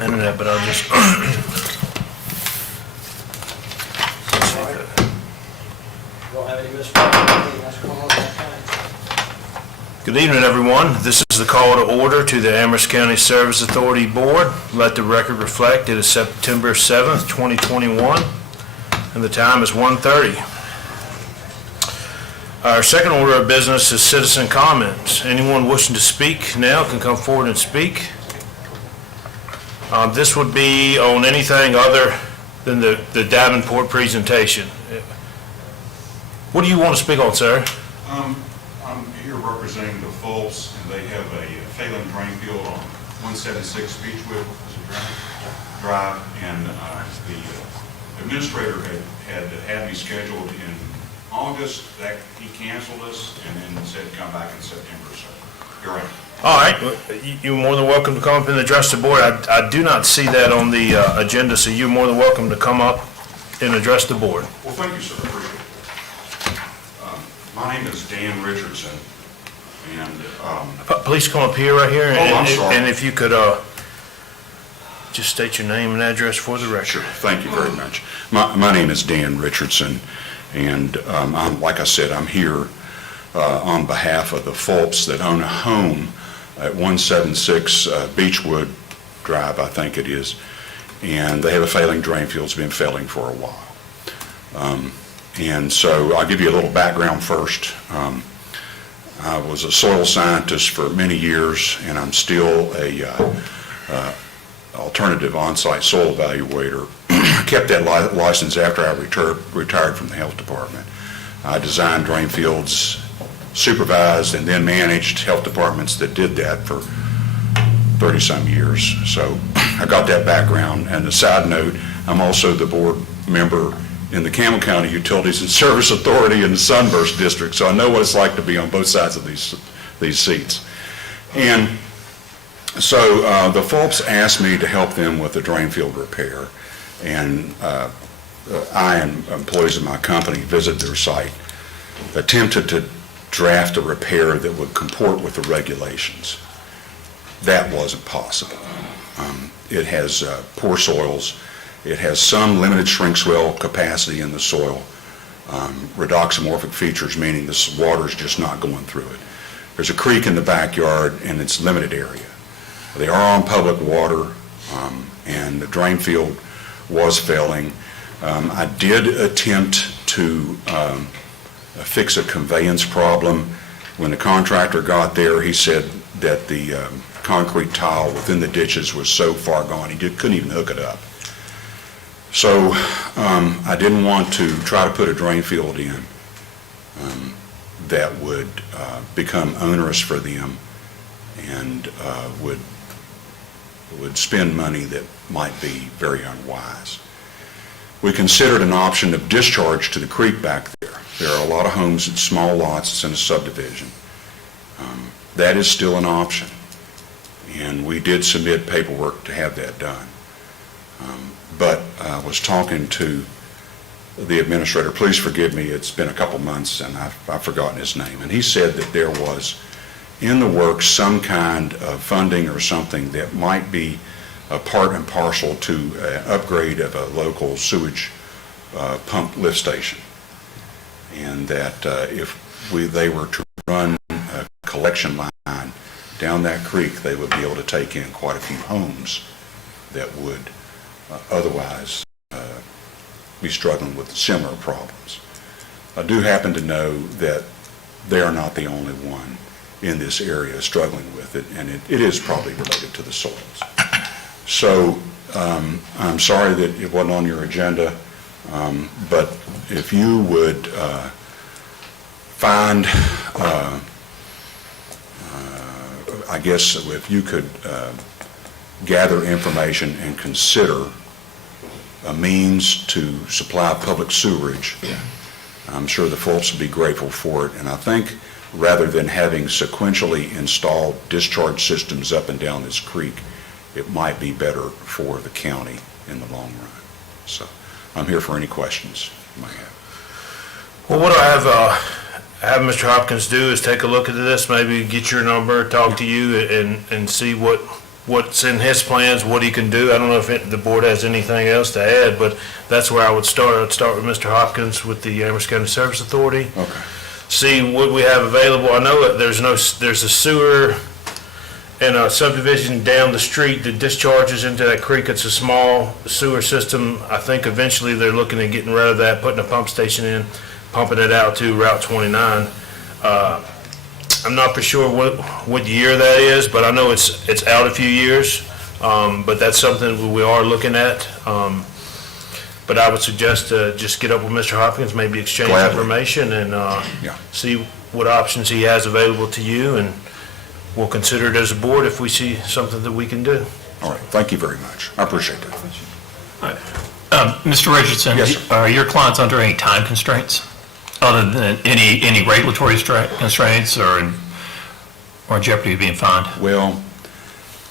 on the internet, but I'll just. Don't have any missed anything that's going on that time. Good evening, everyone. This is the call to order to the Amherst County Service Authority Board. Let the record reflect it is September 7th, 2021, and the time is 1:30. Our second order of business is citizen comments. Anyone wishing to speak now can come forward and speak. This would be on anything other than the Davenport presentation. What do you want to speak on, sir? I'm here representing the Fulps, and they have a failing drain field on 176 Beechwood Drive, and the administrator had me scheduled in August. That he canceled us, and then said come back in September. So you're right. All right, you're more than welcome to come up and address the board. I do not see that on the agenda, so you're more than welcome to come up and address the board. Well, thank you, sir. I appreciate it. My name is Dan Richardson, and Please come up here, right here, I'm sorry. and if you could just state your name and address for the record. sure. Thank you very much. My name is Dan Richardson, and like I said, I'm here on behalf of the Fulps that own a home at 176 Beechwood Drive, I think it is, and they have a failing drain field. It's been failing for a while. And so I'll give you a little background first. I was a soil scientist for many years, and I'm still a alternative on-site soil evaluator. I kept that license after I retired from the health department. I designed drain fields, supervised, and then managed health departments that did that for 30-some years. So I got that background. And a side note, I'm also the board member in the Campbell County Utilities and Service Authority in the Sunburst District, so I know what it's like to be on both sides of these seats. And so the Fulps asked me to help them with the drain field repair, and I and employees of my company visited their site, attempted to draft a repair that would comport with the regulations. That wasn't possible. It has poor soils. It has some limited shrink swell capacity in the soil, redoxamorphic features, meaning this water is just not going through it. There's a creek in the backyard, and it's limited area. They are on public water, and the drain field was failing. I did attempt to fix a conveyance problem. When the contractor got there, he said that the concrete tile within the ditches was so far gone, he couldn't even hook it up. So I didn't want to try to put a drain field in that would become onerous for them and would spend money that might be very unwise. We considered an option of discharge to the creek back there. There are a lot of homes at small lots. It's in a subdivision. That is still an option, and we did submit paperwork to have that done. But I was talking to the administrator. Please forgive me, it's been a couple months and I've forgotten his name. And he said that there was in the works some kind of funding or something that might be a part and parcel to an upgrade of a local sewage pump lift station. And that if they were to run a collection line down that creek, they would be able to take in quite a few homes that would otherwise be struggling with similar problems. I do happen to know that they are not the only one in this area struggling with it, and it is probably related to the soils. So I'm sorry that it wasn't on your agenda, but if you would find, I guess if you could gather information and consider a means to supply public sewerage, I'm sure the folks would be grateful for it. And I think rather than having sequentially installed discharge systems up and down this creek, it might be better for the county in the long run. So I'm here for any questions you might have. Well, what I have Mr. Hopkins do is take a look at this, maybe get your number, talk to you, and see what what's in his plans, what he can do. I don't know if the board has anything else to add, but that's where I would start. I'd start with Mr. Hopkins with the Amherst County Service Authority. Okay. See what we have available. I know that there's a sewer and a subdivision down the street that discharges into that creek. It's a small sewer system. I think eventually they're looking at getting rid of that, putting a pump station in, pumping it out to Route 29. I'm not for sure what year that is, but I know it's out a few years. But that's something we are looking at. But I would suggest just get up with Mr. Hopkins, maybe exchange Gladly. information and Yeah. see what options he has available to you, and we'll consider it as a board if we see something that we can do. All right, thank you very much. I appreciate that. Mr. Richardson, Yes, sir. are your clients under any time constraints, other than any regulatory constraints or in jeopardy of being fined? Well,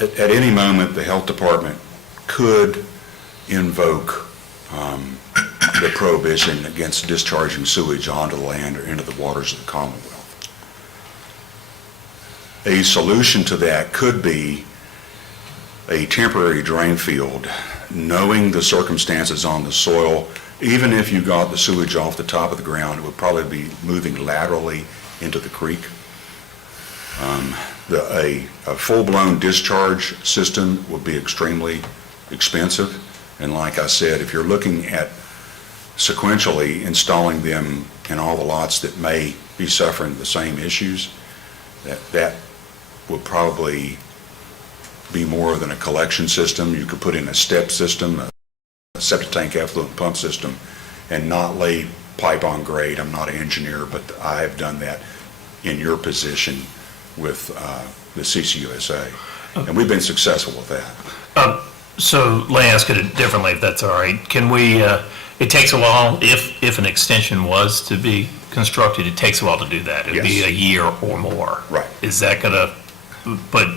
at any moment, the health department could invoke the prohibition against discharging sewage onto the land or into the waters of the Commonwealth. A solution to that could be a temporary drain field, knowing the circumstances on the soil. Even if you got the sewage off the top of the ground, it would probably be moving laterally into the creek. A full-blown discharge system would be extremely expensive. And like I said, if you're looking at sequentially installing them in all the lots that may be suffering the same issues, that would probably be more than a collection system. You could put in a step system, a septic tank effluent pump system, and not lay pipe on grade. I'm not an engineer, but I have done that in your position with the CCUSA, and we've been successful with that. So let me ask it differently, if that's all right. Can we, it takes a while, if an extension was to be constructed, it takes a while to do that. It'd be Yes. a year or more. Right. Is that gonna, but